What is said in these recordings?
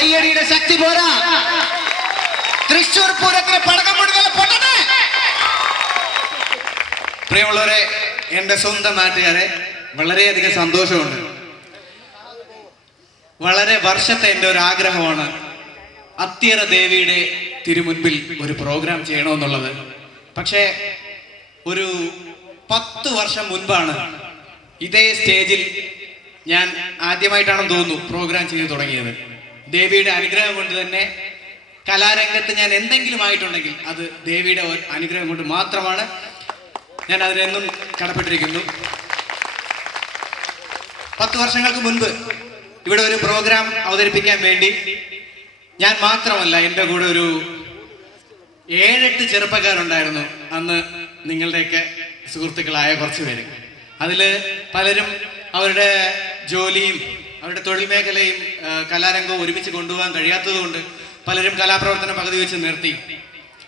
കയ്യടിയുടെ ശക്തി പോരാ. തൃശ്ശൂർ പൂരത്തിന് പടക്കം പൊട്ടണേ. പ്രിയമുള്ളവരെ, എന്റെ സ്വന്തം നാട്ടുകാരെ, വളരെയധികം സന്തോഷമുണ്ട്. വളരെ വർഷത്തെ എൻ്റെ ഒരു ആഗ്രഹമാണ് അത്തിയറ ദേവിയുടെ തിരുമുൻപിൽ ഒരു പ്രോഗ്രാം ചെയ്യണമെന്നുള്ളത്. പക്ഷേ ഒരു 10 വർഷം മുൻപാണ് ഇതേ സ്റ്റേജിൽ ഞാൻ ആദ്യമായിട്ടാണെന്ന് തോന്നുന്നു പ്രോഗ്രാം ചെയ്തു തുടങ്ങിയത്. ദേവിയുടെ അനുഗ്രഹം കൊണ്ട് തന്നെ കലാരംഗത്ത് ഞാൻ എന്തെങ്കിലും ആയിട്ടുണ്ടെങ്കിൽ അത് ദേവിയുടെ അനുഗ്രഹം കൊണ്ട് മാത്രമാണ്. ഞാൻ അതിനെന്നും കടപ്പെട്ടിരിക്കുന്നു. 10 വർഷങ്ങൾക്ക് മുൻപ് ഇവിടെ ഒരു പ്രോഗ്രാം അവതരിപ്പിക്കാൻ വേണ്ടി ഞാൻ മാത്രമല്ല, എൻ്റെ കൂടെ ഒരു 7-8 ചെറുപ്പക്കാരുണ്ടായിരുന്നു. അന്ന് നിങ്ങളുടെയൊക്കെ സുഹൃത്തുക്കളായ കുറച്ച് പേര്. അതിൽ പലരും അവരുടെ ജോലിയും അവരുടെ തൊഴിൽ മേഖലയും കലാരംഗവും ഒരുമിച്ച് കൊണ്ടുപോകാൻ കഴിയാത്തതുകൊണ്ട് പലരും കലാപ്രവർത്തനം പകുതി വെച്ച് നിർത്തി.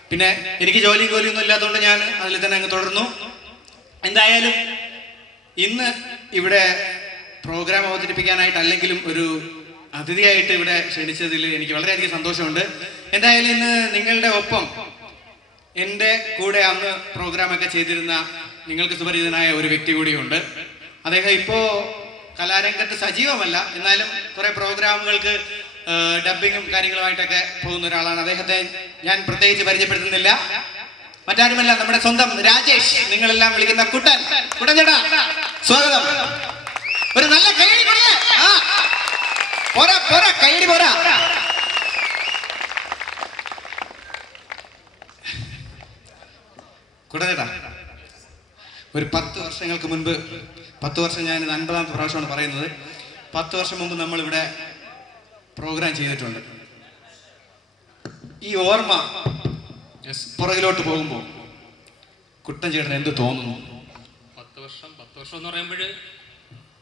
പിന്നെ എനിക്ക് ജോലിയൊന്നും ഇല്ലാത്തതുകൊണ്ട് ഞാൻ അതിൽ തന്നെ അങ്ങ് തുടർന്നു. എന്തായാലും ഇന്ന് ഇവിടെ പ്രോഗ്രാം അവതരിപ്പിക്കാനായിട്ട് അല്ലെങ്കിലും ഒരു അതിഥിയായിട്ട് ഇവിടെ ക്ഷണിച്ചതിൽ എനിക്ക് വളരെയധികം സന്തോഷമുണ്ട്. എന്തായാലും ഇന്ന് നിങ്ങളുടെ ഒപ്പം എൻ്റെ കൂടെ അന്ന് പ്രോഗ്രാമൊക്കെ ചെയ്തിരുന്ന നിങ്ങൾക്ക് സുപരിചിതനായ ഒരു വ്യക്തി കൂടിയുണ്ട്. അദ്ദേഹം ഇപ്പോൾ കലാരംഗത്ത് സജീവമല്ല, എന്നാലും കുറെ പ്രോഗ്രാമുകൾക്ക് ഡബ്ബിങ്ങും കാര്യങ്ങളുമായിട്ടൊക്കെ പോകുന്ന ഒരാളാണ്. അദ്ദേഹത്തെ ഞാൻ പ്രത്യേകിച്ച് പരിചയപ്പെടുത്തുന്നില്ല. മറ്റാരുമല്ല, നമ്മുടെ സ്വന്തം രാജേഷ്, നിങ്ങളെല്ലാം വിളിക്കുന്ന കുട്ടൻ ചേട്ടാ, സ്വാഗതം. ഒരു നല്ല കൈയടി പോരാ, കൈയടി പോരാ. കുട്ടൻ ചേട്ടാ, ഒരു 10 വർഷങ്ങൾക്ക് മുൻപ്, 10 വർഷം, ഞാൻ 50ാമത്തെ പ്രാവശ്യമാണ് പറയുന്നത്, 10 വർഷം മുമ്പ് നമ്മളിവിടെ പ്രോഗ്രാം ചെയ്തിട്ടുണ്ട്. ഈ ഓർമ്മ പുറകിലോട്ട് പോകുമ്പോൾ കുട്ടൻ ചേട്ടൻ എന്ത് തോന്നുന്നു? 10 വർഷം എന്ന് പറയുമ്പോൾ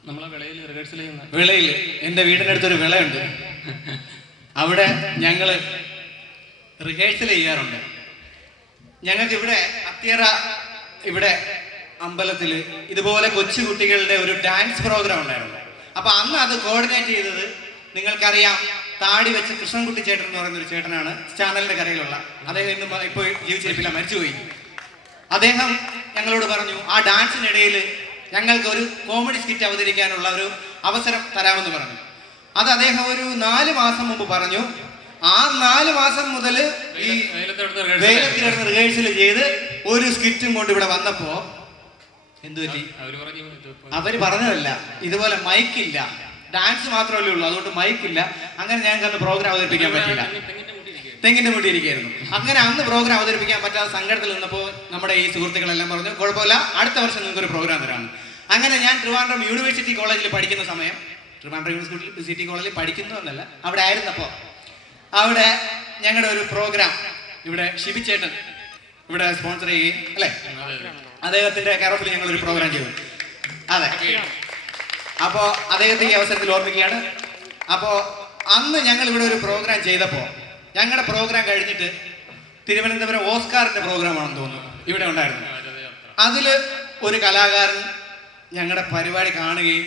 നമ്മളെ വിളയിൽ റിഹേഴ്സൽ ചെയ്യുന്ന വിളയിൽ, എൻ്റെ വീടിൻ്റെ അടുത്തൊരു വിളയുണ്ട്. അവിടെ ഞങ്ങള് റിഹേഴ്സൽ ചെയ്യാറുണ്ട്. ഞങ്ങൾക്ക് ഇവിടെ അത്തിയറ ഇവിടെ അമ്പലത്തിൽ ഇതുപോലെ കൊച്ചുകുട്ടികളുടെ ഒരു ഡാൻസ് പ്രോഗ്രാം ഉണ്ടായിരുന്നു. അപ്പൊ അന്ന് അത് കോർഡിനേറ്റ് ചെയ്തത് നിങ്ങൾക്കറിയാം, താടി വെച്ച് കൃഷ്ണൻകുട്ടി ചേട്ടൻ എന്ന് പറയുന്ന ഒരു ചേട്ടനാണ്, ചാനലിന്റെ കരയിലുള്ള. അദ്ദേഹം ഇന്ന് ഇപ്പോൾ ജീവിച്ചിരിപ്പില്ല, മരിച്ചുപോയി. അദ്ദേഹം ഞങ്ങളോട് പറഞ്ഞു, ആ ഡാൻസിനിടയിൽ ഞങ്ങൾക്ക് ഒരു കോമഡി സ്കിറ്റ് അവതരിക്കാനുള്ള ഒരു അവസരം തരാമെന്ന് പറഞ്ഞു. അത് അദ്ദേഹം ഒരു 4 മാസം മുമ്പ് പറഞ്ഞു. ആ 4 മാസം മുതൽ ഈ വെയിലത്തിലിരുന്ന് റിഹേഴ്സൽ ചെയ്ത് ഒരു സ്കിറ്റും കൊണ്ട് ഇവിടെ വന്നപ്പോ എന്തു പറ്റി? അവര് പറഞ്ഞതല്ല, ഇതുപോലെ മൈക്കില്ല, ഡാൻസ് മാത്രമല്ലേ ഉള്ളൂ, അതുകൊണ്ട് മൈക്കില്ല. അങ്ങനെ ഞങ്ങൾക്ക് അന്ന് പ്രോഗ്രാം അവതരിപ്പിക്കാൻ പറ്റില്ല, തെങ്ങിന്റെ മുട്ടിയിരിക്കുകയായിരുന്നു. അങ്ങനെ അന്ന് പ്രോഗ്രാം അവതരിപ്പിക്കാൻ പറ്റാത്ത സങ്കടത്തിൽ നിന്നപ്പോൾ നമ്മുടെ ഈ സുഹൃത്തുക്കളെല്ലാം പറഞ്ഞു, കുഴപ്പമില്ല, അടുത്ത വർഷം നിങ്ങൾക്ക് ഒരു പ്രോഗ്രാം തരാമെന്ന്. അങ്ങനെ ഞാൻ ട്രിവാൻഡ്രം യൂണിവേഴ്സിറ്റി കോളേജിൽ പഠിക്കുന്ന സമയം, ട്രിവാൻഡ്രം യൂണിവേഴ്സിറ്റി കോളേജിൽ പഠിക്കുന്നു എന്നല്ല, അവിടെ ആയിരുന്നപ്പോൾ അവിടെ ഞങ്ങളുടെ ഒരു പ്രോഗ്രാം ഇവിടെ ഷിബിച്ചേട്ടൻ ഇവിടെ സ്പോൺസർ ചെയ്യുകയും അല്ലേ, അദ്ദേഹത്തിന്റെ കെയർ ഓഫിൽ ഞങ്ങൾ ഒരു പ്രോഗ്രാം ചെയ്തു. അതെ, അപ്പോ അദ്ദേഹത്തെ ഈ അവസരത്തിൽ ഓർമ്മിക്കുകയാണ്. അപ്പോ അന്ന് ഞങ്ങൾ ഇവിടെ ഒരു പ്രോഗ്രാം ചെയ്തപ്പോ ഞങ്ങളുടെ പ്രോഗ്രാം കഴിഞ്ഞിട്ട് തിരുവനന്തപുരം ഓസ്കാറിന്റെ പ്രോഗ്രാം ആണെന്ന് തോന്നുന്നു ഇവിടെ ഉണ്ടായിരുന്നു. അതില് ഒരു കലാകാരൻ ഞങ്ങളുടെ പരിപാടി കാണുകയും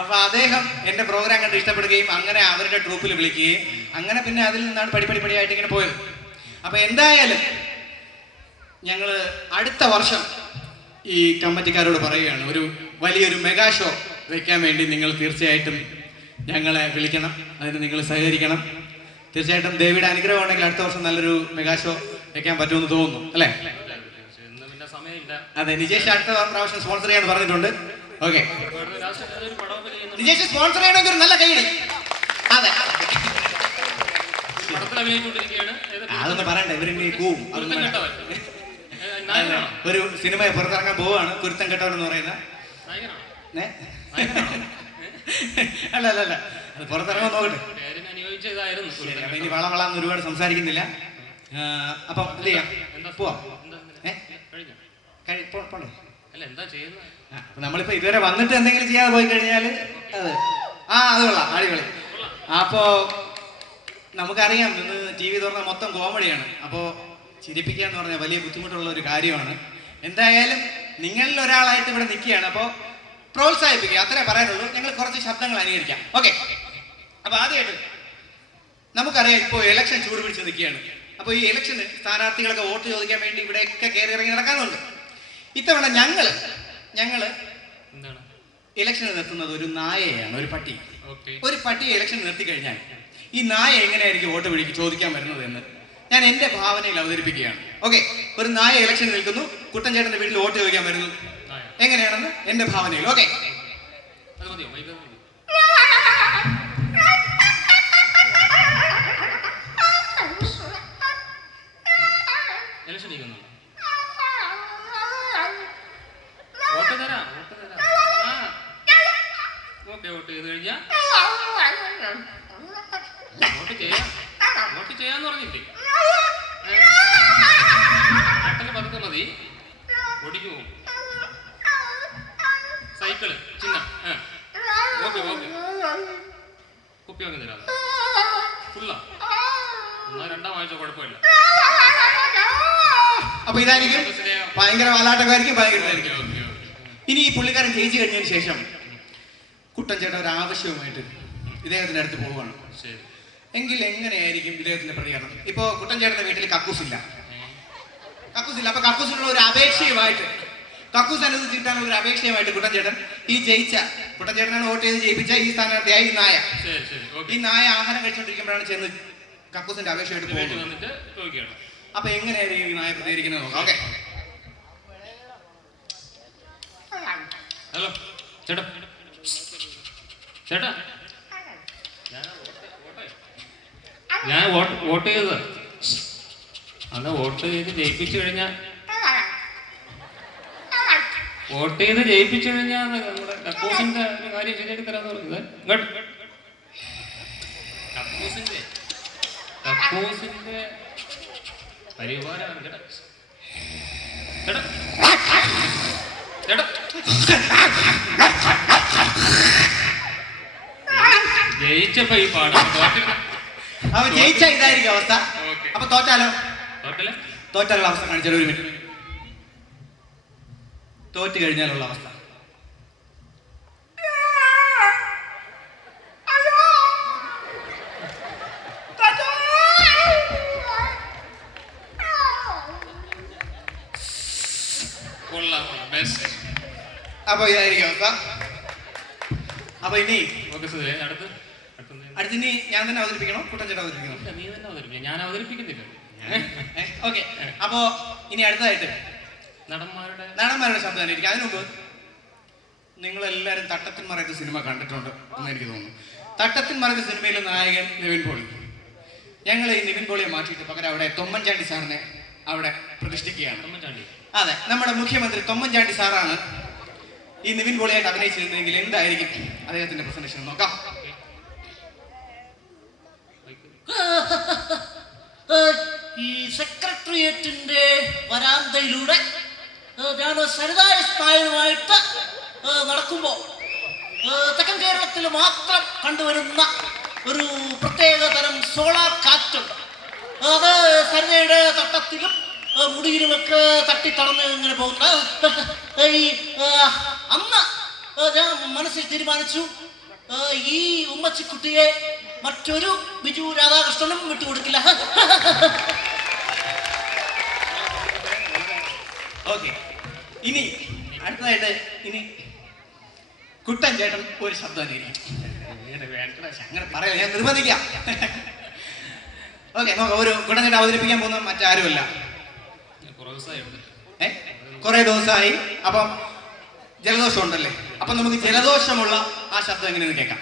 അപ്പൊ അദ്ദേഹം എന്റെ പ്രോഗ്രാം കണ്ട് ഇഷ്ടപ്പെടുകയും അങ്ങനെ അവരുടെ ട്രൂപ്പിൽ വിളിക്കുകയും അങ്ങനെ പിന്നെ അതിൽ നിന്നാണ് പടിയായിട്ട് ഇങ്ങനെ പോയത്. അപ്പൊ എന്തായാലും ഞങ്ങള് അടുത്ത വർഷം ഈ കമ്മിറ്റിക്കാരോട് പറയുകയാണ്, ഒരു വലിയൊരു മെഗാ ഷോ വെക്കാൻ വേണ്ടി നിങ്ങൾ തീർച്ചയായിട്ടും ഞങ്ങളെ വിളിക്കണം, അതിന് നിങ്ങൾ സഹകരിക്കണം. തീർച്ചയായിട്ടും ദേവിയുടെ അനുഗ്രഹം ഉണ്ടെങ്കിൽ അടുത്ത വർഷം നല്ലൊരു മെഗാ ഷോ വെക്കാൻ പറ്റുമെന്ന് തോന്നുന്നു, അല്ലേ? അതെ, നിജേഷ് അടുത്ത പ്രാവശ്യം സ്പോൺസർ ചെയ്യാന്ന് പറഞ്ഞിട്ടുണ്ട്. ഓക്കെ, നിജേഷ് സ്പോൺസർ ചെയ്യണമെങ്കിൽ ഒരു നല്ല കൈയടി. അതെ, അതൊന്നും പറയണ്ട, ഇവരിങ്ങനെ പോവും. ഒരു സിനിമ പുറത്തിറങ്ങാൻ പോവാണ്, കുരുത്തം കെട്ടവൻ എന്ന് പറയുന്ന. അല്ല, അത് പുറത്തിറങ്ങാൻ നോക്കട്ടെ. അപ്പൊ ഇനി വളവളാന്ന് ഒരുപാട് സംസാരിക്കുന്നില്ല. അപ്പം എന്ത് ചെയ്യാം, പോവാം. പോണ്ടേ? നമ്മളിപ്പോ ഇതുവരെ വന്നിട്ട് എന്തെങ്കിലും ചെയ്യാതെ പോയി കഴിഞ്ഞാല് അത് അത് കൊള്ളാം, അടിപൊളി. അപ്പോ നമുക്കറിയാം, ഇന്ന് TV തുറന്നാൽ മൊത്തം കോമഡിയാണ്. അപ്പോൾ ചിരിപ്പിക്കുക എന്ന് പറഞ്ഞാൽ വലിയ ബുദ്ധിമുട്ടുള്ള ഒരു കാര്യമാണ്. എന്തായാലും നിങ്ങളിൽ ഒരാളായിട്ട് ഇവിടെ നിൽക്കുകയാണ്. അപ്പോൾ പ്രോത്സാഹിപ്പിക്കുക, അത്രേ പറയാനുള്ളൂ. ഞങ്ങൾ കുറച്ച് ശബ്ദങ്ങൾ അനുകരിക്കാം. ഓക്കെ. അപ്പൊ ആദ്യമായിട്ട് നമുക്കറിയാം, ഇപ്പോൾ ഇലക്ഷൻ ചൂട് പിടിച്ച് നിൽക്കുകയാണ്. അപ്പോൾ ഈ ഇലക്ഷന് സ്ഥാനാർത്ഥികളൊക്കെ വോട്ട് ചോദിക്കാൻ വേണ്ടി ഇവിടെയൊക്കെ കയറി ഇറങ്ങി നടക്കാറുണ്ട്. ഇത്തവണ ഞങ്ങള് എന്താണ് ഇലക്ഷന് നിർത്തുന്നത് ഒരു നായയാണ്, ഒരു പട്ടി. ഓക്കെ. ഒരു പട്ടിയെ ഇലക്ഷൻ നിർത്തി കഴിഞ്ഞാൽ ഈ നായ എങ്ങനെയായിരിക്കും വോട്ട് പിടിക്ക് ചോദിക്കാൻ വരുന്നത് എന്ന് ഞാൻ എന്റെ ഭാവനയിൽ അവതരിപ്പിക്കുകയാണ്. ഓക്കെ. ഒരു നായ ഇലക്ഷൻ നിൽക്കുന്നു, കുട്ടൻ ചേട്ടന്റെ വീട്ടിൽ വോട്ട് ചോദിക്കാൻ വരുന്നു, എങ്ങനെയാണെന്ന് എന്റെ ഭാവനയിൽ. ഓക്കെ. അത് മതിയോ? മൈക്ക് മതി. ഇലക്ഷൻ നിൽക്കുന്നുണ്ടോ? വോട്ട് തരാം. ഓക്കെ. വോട്ട് ചെയ്ത് കഴിഞ്ഞാൽ വോട്ട് ചെയ്യാന്ന് പറഞ്ഞില്ലേ? അട്ടന് പതുക്കെ മതി, ഓടിക്ക് പോകും. സൈക്കിള് ചിന്ന. ഓക്കെ. കുപ്പി വാങ്ങി തരാം. ഫുള്ളാ എന്നാ രണ്ടാം വാങ്ങിച്ച കുഴപ്പമില്ല. അപ്പൊ ഇതായിരിക്കും ഭയങ്കര വാലാട്ടക്കായിരിക്കും, ഭയങ്കര. ഇനി ഈ പുള്ളിക്കാരൻ ജയിച്ചു കഴിഞ്ഞതിന് ശേഷം കുട്ടൻ ചേട്ടൻ ഒരു ആവശ്യവുമായിട്ട് ഇദ്ദേഹത്തിന്റെ അടുത്ത് പോവുകയാണ്. എങ്കിൽ എങ്ങനെയായിരിക്കും ഇദ്ദേഹത്തിന്റെ പ്രതികരണം? ഇപ്പോ കുട്ടൻ ചേട്ടന്റെ വീട്ടിൽ കക്കൂസില്ല. അപ്പൊ കക്കൂസിനുള്ള ഒരു അപേക്ഷയുമായിട്ട്, കക്കൂസ് അനുവദിച്ച് കിട്ടാനുള്ള ഒരു അപേക്ഷയുമായിട്ട് കുട്ടൻ ചേട്ടൻ ഈ ജയിച്ച, കുട്ടൻ ചേട്ടനാണ് വോട്ട് ചെയ്ത് ജയിപ്പിച്ച ഈ സ്ഥാനാർത്ഥിയായ ഈ നായ, ഈ നായ ആഹാരം കഴിച്ചുകൊണ്ടിരിക്കുമ്പോഴാണ് ചെന്ന് കക്കൂസിന്റെ അപേക്ഷയായിട്ട് പോകുന്നത്. അപ്പൊ എങ്ങനെയായിരിക്കും ഈ നായ പ്രതികരിക്കുന്നത് നോക്കാം. ഓക്കെ. ഹലോ ചേട്ടാ, ചേട്ടാ ഞാൻ വോട്ട് ചെയ്തത് അന്ന് വോട്ട് ചെയ്ത് ജയിപ്പിച്ചു കഴിഞ്ഞാൽ നമ്മുടെ കക്കൂസിന്റെ ഒരു കാര്യം ശരിയാക്കി തരാന്ന് പറഞ്ഞത്. കക്കൂസിന്റെ പരിവാരാണ് ചേട്ടാ. ചേട്ടാ ചേട്ടാ ജയിച്ചപ്പോ ഈ പാടാ. അപ്പൊ ജയിച്ച ഇതായിരിക്കും അവസ്ഥ. അപ്പൊ തോറ്റാലോ? തോറ്റാലുള്ള അവസ്ഥ കാണിച്ചാലോ? ഒരു മിനിറ്റ്. തോറ്റ് കഴിഞ്ഞാലുള്ള അവസ്ഥ. അപ്പൊ ഇതായിരിക്കും അവസ്ഥ. അപ്പൊ ഇനി അടുത്തിനി ഞാൻ തന്നെ അവതരിപ്പിക്കണോ കുട്ടൻ ചേട്ടൻ അവതരിപ്പിക്കണോ? നീ തന്നെ അവതരിപ്പിക്കും, ഞാൻ അവതരിപ്പിക്കുന്നില്ല. ഓക്കെ. അപ്പോ ഇനി അടുത്തതായിട്ട് നടന്മാരുടെ ശബ്ദം അനുകരിക്കും. അതിനു മുമ്പ് നിങ്ങളെല്ലാവരും തട്ടത്തിൻ മറയത്ത് സിനിമ കണ്ടിട്ടുണ്ട് എന്ന് എനിക്ക് തോന്നുന്നു. തട്ടത്തിൻ മറയത്ത് സിനിമയിലെ നായകൻ നിവിൻ പോളി. ഞങ്ങൾ ഈ നിവിൻ പോളിയെ മാറ്റിയിട്ട് പകരം അവിടെ തൊമ്മൻചാണ്ടി സാറിനെ അവിടെ പ്രതിഷ്ഠിക്കുകയാണ്. അതെ, നമ്മുടെ മുഖ്യമന്ത്രി തൊമ്മൻചാണ്ടി സാറാണ് ഈ നിവിൻ പോളിയായിട്ട് അഭിനയിച്ചിരുന്നെങ്കിൽ എന്തായിരിക്കും അദ്ദേഹത്തിന്റെ പ്രസന്റേഷൻ നോക്കാം. ഈ സെക്രട്ടേറിയറ്റിന്റെ വരാന്തയിലൂടെ ഞാൻ സരിതായ സ്മാരകമായിട്ട് നടക്കുമ്പോൾ തെക്കൻ കേരളത്തിൽ മാത്രം കണ്ടുവരുന്ന ഒരു പ്രത്യേക തരം സോളാർ കാറ്റുണ്ട്. അത് സരിതയുടെ തട്ടത്തിലും മുടിയിലുമൊക്കെ തട്ടിത്തടന്ന് ഇങ്ങനെ പോകുന്നത്. ഈ അന്ന് ഞാൻ മനസ്സിൽ തീരുമാനിച്ചു, ഈ ഉമ്മച്ചിക്കുട്ടിയെ മറ്റൊരു ബിജു രാധാകൃഷ്ണനും വിട്ടുകൊടുക്കില്ല. ഓക്കെ. ഇനി അടുത്തതായിട്ട് ഇനി കുട്ടൻ ചേട്ടൻ ഒരു ശബ്ദം അനുകരിക്കും. അങ്ങനെ പറയാം, ഞാൻ നിർബന്ധിക്കാം. ഓക്കെ, നോക്കാം. ഒരു കുട്ടൻ ചേട്ടൻ അവതരിപ്പിക്കാൻ പോകുന്ന മറ്റാരുമല്ല. കുറെ ദിവസമായി. അപ്പം ജലദോഷം ഉണ്ടല്ലേ? അപ്പൊ നമുക്ക് ജലദോഷമുള്ള ആ ശബ്ദം എങ്ങനെയെന്ന് കേൾക്കാം.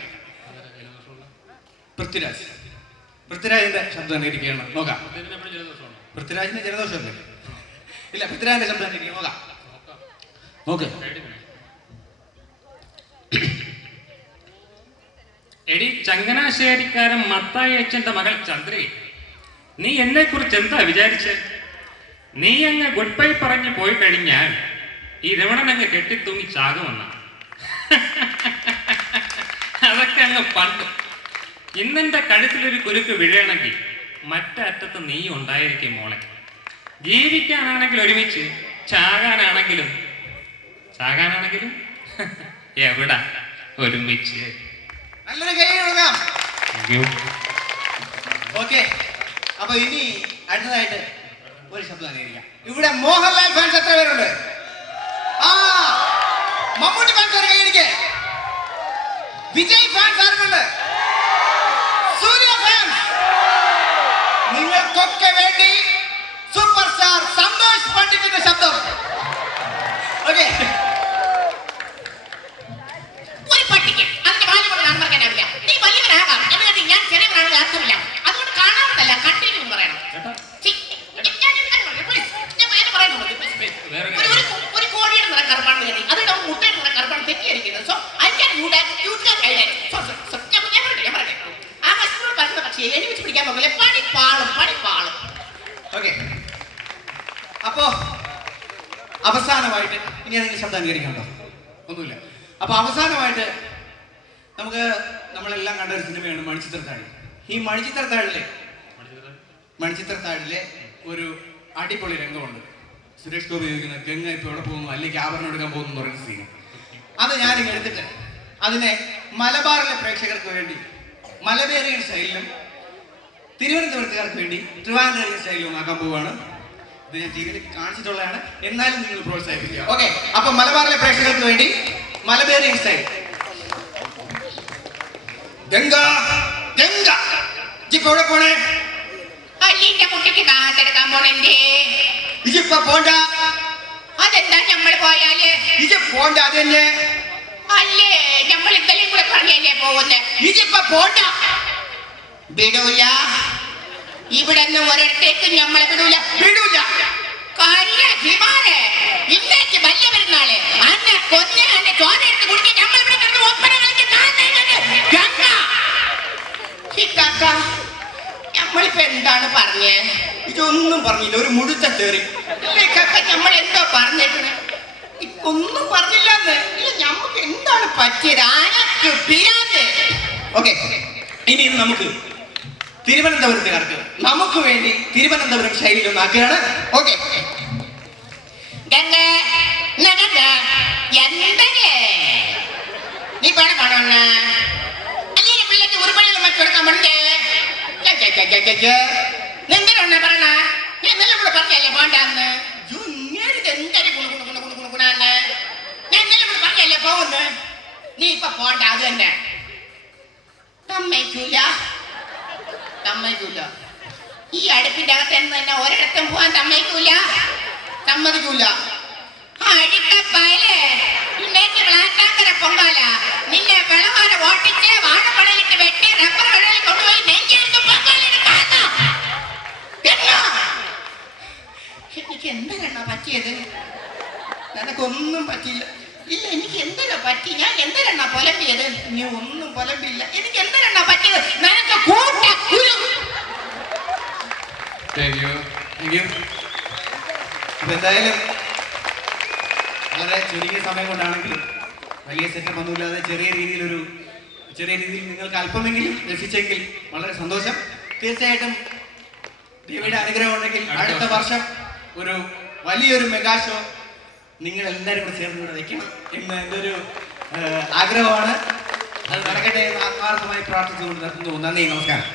പൃഥ്വിരാജിന്റെ ശബ്ദം അനുകരിക്കുകയാണ്. നോക്കാം. പൃഥ്വിരാജിന്റെ ജലദോഷമല്ലേ? ഇല്ല, പൃഥ്വിരാജിന്റെ ശബ്ദം അനുകരിക്കുക. നോക്കാം. നോക്ക്. എടി ചങ്ങനാശ്ശേരിക്കാരൻ മത്തായി അച്ഛന്റെ മകൾ ചന്ദ്രയെ, നീ എന്നെ കുറിച്ച് എന്താ വിചാരിച്ചേ? നീ അങ്ങ് ഗുഡ് ബൈ പറഞ്ഞു പോയി കഴിഞ്ഞാൽ ഈ രമണൻ അങ്ങ് കെട്ടിത്തൂങ്ങി ചാകുമെന്ന. അതൊക്കെ അങ്ങ് പണ്ട്. ഇന്നെന്റെ കഴുത്തിലൊരു കുരുക്ക് വീഴണമെങ്കിൽ മറ്ററ്റത്ത് നീ ഉണ്ടായിരിക്കും മോളെ. ജീവിക്കാനാണെങ്കിൽ ഒരുമിച്ച്, ചാകാനാണെങ്കിലും എവിടെ ഒരുമിച്ച്. നല്ലൊരു കൈ കൊടുക്കാം. Thank you. ഓക്കെ, അപ്പൊ ഇനി അടുത്തതായിട്ട് ഒരു ശബ്ദം അംഗീകരിക്കാം. ഇവിടെ മോഹൻലാൽ ഫാൻസ് എത്ര പേരുണ്ട്? ആ, മമ്മൂട്ടി ഫാൻസ് ഒരു കൈയടിക്കേ. വിജയ് ഫാൻസ് ആർക്കുണ്ട്? സൂര്യ ഫാൻസ്. നിങ്ങൾക്കൊക്കെ വേണ്ടി സൂപ്പർ സ്റ്റാർ സന്തോഷ് പണ്ഡിറ്റിന്റെ ശബ്ദം. ഓക്കെ, ഒരു പട്ടിക്ക് അതിന്റെ വാല്യം കൊണ്ട് കാണാൻ നീ വലിയവനാകാം എന്നിട്ട് ഞാൻ ചെറിയവനാണെന്ന് അർത്ഥമില്ല. അതുകൊണ്ട് കാണാവുന്നതല്ല, കണ്ടിട്ട് പറയണം. ഒരു കോടിയുടെ നിറ കറുപ്പാണ് കരുതി അതിന്റെ മുട്ടയുടെ നിറ കറുപ്പാണ് തെറ്റിയിരിക്കുന്നത്. സോ ഐ ക്യാൻ ഞാൻ പറയട്ടെ, ആ കസ്റ്റമർ പറഞ്ഞ പക്ഷേ എനി വെച്ച് പിടിക്കാൻ പോകില്ല. പണിപ്പാളും. ഓക്കെ, അപ്പോ അവസാനമായിട്ട് ഇനി ഏതെങ്കിലും ശബ്ദം അംഗീകരിക്കണ്ടോ? ഒന്നുമില്ല. അപ്പൊ അവസാനമായിട്ട് നമുക്ക് നമ്മളെല്ലാം കണ്ട ഒരു സിനിമയാണ് മണിച്ചിത്രത്താഴ്. ഈ മണിച്ചിത്രത്താഴിലെ ഒരു അടിപൊളി രംഗമുണ്ട്. സുരേഷ് ഗോപി ചോദിക്കുന്ന ഗംഗ ഇപ്പൊ എവിടെ പോകുന്നു, അല്ലെങ്കിൽ ആഭരണം എടുക്കാൻ പോകുന്നു എന്ന് പറയുന്ന സീൻ. അത് ഞാനിങ്ങ് എടുത്തിട്ട് അതിനെ മലബാറിലെ പ്രേക്ഷകർക്ക് വേണ്ടി മലബേറിയൻ സ്റ്റൈലിലും തിരുവനന്തപുരത്തുകാർക്ക് വേണ്ടി ട്രിവാൻഡ്രേറിയൻ സ്റ്റൈലിലും ആക്കാൻ പോവുകയാണ്. ഇത് ഞാൻ ടി വിയിൽ കാണിച്ചിട്ടുള്ളതാണ്, എന്നാലും നിങ്ങൾ പ്രോത്സാഹിപ്പിക്കുക. ഓക്കെ, അപ്പൊ മലബാറിലെ പ്രേക്ഷകർക്ക് വേണ്ടി മലബേറിയൻ സ്റ്റൈൽ. ഗംഗ ഇപ്പൊ എവിടെ പോണേ? അല്ലിന്റെ കുട്ടിക്ക് കാത്തെടുക്കാൻ പോണെന്റെ. ഇജിപ്പോ പോണ്ട. അതെന്താ നമ്മള് പോയാല്? ഇജ് പോണ്ട. അത് തന്നെ അല്ലേ, നമ്മൾ ഇന്നലെയും കൂടെ പറഞ്ഞല്ലേ പോകുന്നത്. ഇജിപ്പോ പോണ്ട. വിടൂല. ഇവിടെ നിന്ന് ഒരിടത്തേക്ക് നമ്മളെ വിടൂല. ഇന്നേക്ക് വലിയ പെരുന്നാള് അന്നെ കൊന്ന അന്നെ ചോര എടുത്ത് കുടിക്കാൻ നമ്മൾ ഇവിടെ കിടന്ന് ഒപ്പന കളിക്കാൻ നമ്മളിപ്പോ എന്താണ് പറഞ്ഞേ? ഇതൊന്നും പറഞ്ഞില്ല, ഒരു മുഴുത്ത തേറി. നമ്മൾ എന്തോ പറഞ്ഞിട്ടുണ്ട്? ഒന്നും പറഞ്ഞില്ലെന്ന്. നമുക്ക് എന്താണ് പറ്റിയത്? ആനക്ക് പിരാന്ത്. ഓക്കെ, ഇനി നമുക്ക് തിരുവനന്തപുരത്തുകാർക്ക് നമുക്ക് വേണ്ടി തിരുവനന്തപുരം ശൈലിയിൽ ഒന്നാക്കുകയാണ്. ഓക്കെ, നീ പണോ അല്ലെങ്കിൽ പിള്ളേക്ക് ഉരുപ്പണികൾ മറ്റെടുക്കാൻ വേണ്ടേ? എന്തിനാ പറയണ? ഞാൻ ഇന്നലെ കൂടെ പറഞ്ഞല്ലേ പോണ്ടാന്ന്. ഗുണാന്ന് ഞാൻ ഇന്നലെ കൂടെ പറഞ്ഞല്ലേ പോകുന്നു. നീ ഇപ്പൊ പോണ്ട. അത് തന്നെ സമ്മതിക്കൂല. ഈ അടുപ്പിന്റെ അകത്ത് തന്നെ ഒരിടത്തും പോവാൻ സമ്മതിക്കൂല. അടിക്കപ്പായല് ഇന്നേക്ക് ബ്ലാക്കാങ്കര പൊങ്കാല നിന്നെ വെളവാന ഓട്ടിച്ച് വാഴപ്പടലിട്ട് വെട്ടി റബ്ബർ വെള്ളയിൽ കൊണ്ടുപോയി നെഞ്ചെടുത്ത് പൊങ്കാലെടുക്കാത്ത എനിക്ക് എന്തിനാ പറ്റിയത്? നിനക്കൊന്നും പറ്റിയില്ല. ഇല്ല, എനിക്ക് എന്തിനാ പറ്റി? ഞാൻ എന്തിനാ പൊലമ്പിയത്? നീ ഒന്നും പൊലമ്പില്ല. എനിക്ക് എന്തിനാ പറ്റിയത്? നിനക്ക് കൂട്ട കുരു. Thank you. അപ്പൊ എന്തായാലും വളരെ ചുരുങ്ങിയ സമയം കൊണ്ടാണെങ്കിലും വലിയ സെറ്റപ്പ് ഒന്നുമില്ലാതെ ചെറിയ രീതിയിൽ നിങ്ങൾക്ക് അല്പമെങ്കിലും രസിച്ചെങ്കിൽ വളരെ സന്തോഷം. തീർച്ചയായിട്ടും ദേവിയുടെ അനുഗ്രഹം ഉണ്ടെങ്കിൽ അടുത്ത വർഷം ഒരു വലിയൊരു മെഗാ ഷോ നിങ്ങൾ എല്ലാവരും കൂടെ ചേർന്ന് ഇവിടെ വെക്കണം എന്ന് എൻ്റെ ഒരു ആഗ്രഹമാണ്. അത് നടക്കട്ടെ എന്ന് ആത്മാർത്ഥമായി പ്രാർത്ഥിച്ചുകൊണ്ട് നിർത്തുന്നു. നന്ദി, നമസ്കാരം.